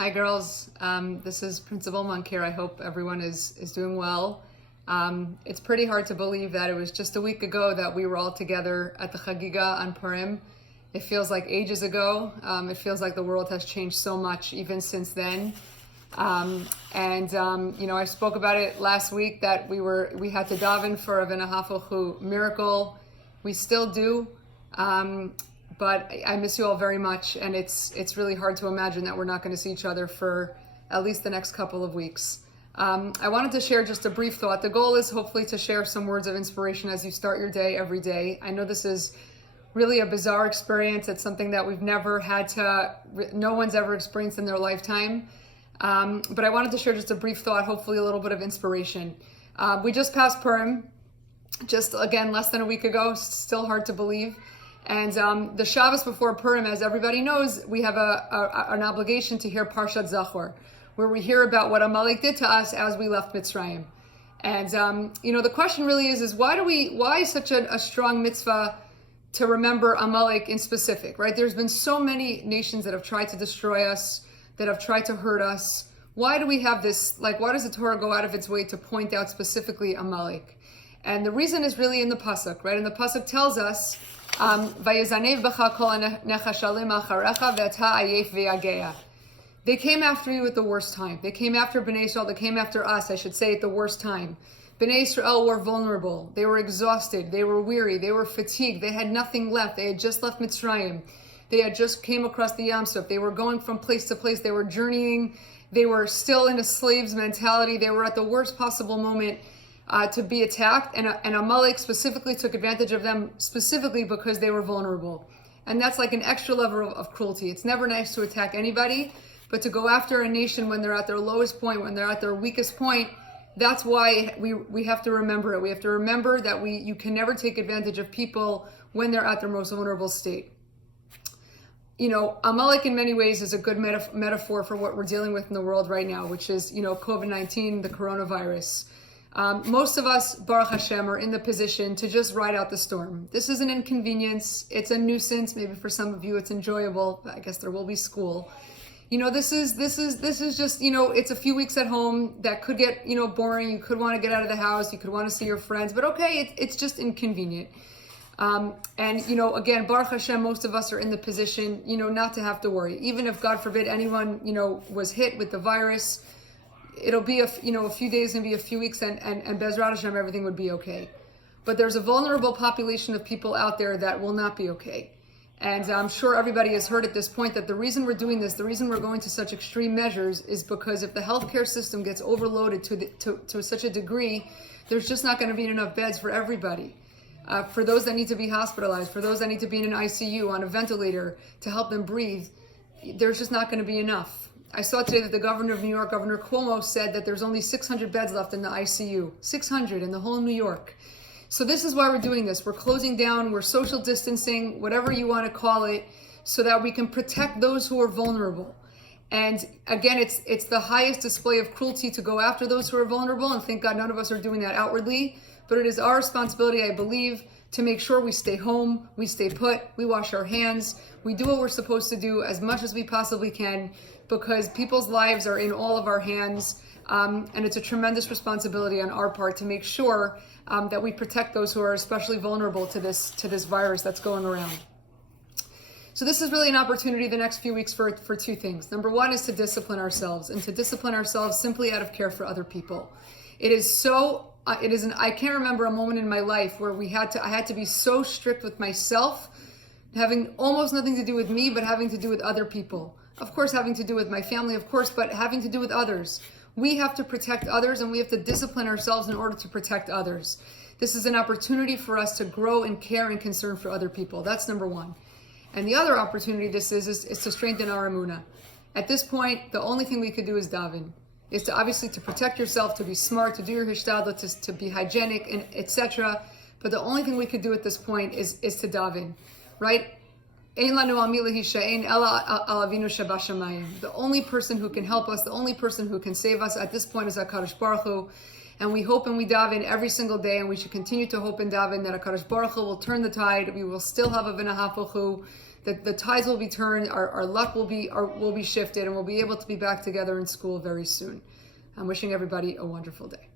Hi girls, this is Principal Monk here. I hope everyone is doing well. It's pretty hard to believe that it was just a week ago that we were all together at the Chagiga on Purim. It feels like ages ago. It feels like the world has changed so much even since then. I spoke about it last week that we had to daven for a V'nahafochu miracle. We still do. But I miss you all very much, and it's really hard to imagine that we're not going to see each other for at least the next couple of weeks. I wanted to share just a brief thought. The goal is hopefully to share some words of inspiration as you start your day every day. I know this is really a bizarre experience. It's something that no one's ever experienced in their lifetime. But I wanted to share just a brief thought, hopefully a little bit of inspiration. We just passed Purim, just again, less than a week ago, still hard to believe. And the Shabbos before Purim, as everybody knows, we have an obligation to hear Parshat Zachor, where we hear about what Amalek did to us as we left Mitzrayim. And the question really is why such a strong mitzvah to remember Amalek in specific, right? There's been so many nations that have tried to destroy us, that have tried to hurt us. Why do we have this? Why does the Torah go out of its way to point out specifically Amalek? And the reason is really in the pasuk, right? And the pasuk tells us, they came after you at the worst time. They came after Bnei Israel. They came after us, I should say, at the worst time. Bnei Israel were vulnerable. They were exhausted. They were weary. They were fatigued. They had nothing left. They had just left Mitzrayim. They had just came across the Yam Suf. They were going from place to place. They were journeying. They were still in a slave's mentality. They were at the worst possible moment to be attacked, and Amalek specifically took advantage of them specifically because they were vulnerable. And that's like an extra level of cruelty. It's never nice to attack anybody, but to go after a nation when they're at their lowest point, when they're at their weakest point, that's why we have to remember it. We have to remember that you can never take advantage of people when they're at their most vulnerable state. Amalek in many ways is a good metaphor for what we're dealing with in the world right now, which is, COVID-19, the coronavirus. Most of us, Baruch Hashem, are in the position to just ride out the storm. This is an inconvenience. It's a nuisance. Maybe for some of you it's enjoyable. I guess there will be school. This is just, it's a few weeks at home that could get, boring. You could want to get out of the house. You could want to see your friends, but okay, it's just inconvenient. Again, Baruch Hashem, most of us are in the position, not to have to worry. Even if, God forbid, anyone, was hit with the virus, it'll be a few days, maybe a few weeks, and Bezrat Hashem, everything would be okay. But there's a vulnerable population of people out there that will not be okay. And I'm sure everybody has heard at this point that the reason we're doing this, the reason we're going to such extreme measures is because if the healthcare system gets overloaded to such a degree, there's just not going to be enough beds for everybody. For those that need to be hospitalized, for those that need to be in an ICU, on a ventilator to help them breathe, there's just not going to be enough. I saw today that the governor of New York, Governor Cuomo, said that there's only 600 beds left in the ICU. 600 in the whole New York. So this is why we're doing this. We're closing down, we're social distancing, whatever you want to call it, so that we can protect those who are vulnerable. And again, it's the highest display of cruelty to go after those who are vulnerable, and thank God none of us are doing that outwardly. But it is our responsibility, I believe, to make sure we stay home, we stay put, we wash our hands, we do what we're supposed to do as much as we possibly can, because people's lives are in all of our hands, and it's a tremendous responsibility on our part to make sure that we protect those who are especially vulnerable to this virus that's going around. So this is really an opportunity the next few weeks for two things. Number one is to discipline ourselves, and to discipline ourselves simply out of care for other people. I can't remember a moment in my life where I had to be so strict with myself, having almost nothing to do with me, but having to do with other people. Of course, having to do with my family, of course, but having to do with others. We have to protect others, and we have to discipline ourselves in order to protect others. This is an opportunity for us to grow in care and concern for other people. That's number one. And the other opportunity this is to strengthen our emunah. At this point, the only thing we could do is daven. Is to obviously to protect yourself, to be smart, to do your hishtadlut, to be hygienic, and etc. But the only thing we could do at this point is to daven, right? The only person who can help us, the only person who can save us at this point is HaKadosh Baruch Hu. And we hope and we daven every single day, and we should continue to hope and daven that HaKadosh Baruch Hu will turn the tide. We will still have a V'nahafochu that the tides will be turned, our luck will be shifted, and we'll be able to be back together in school very soon. I'm wishing everybody a wonderful day.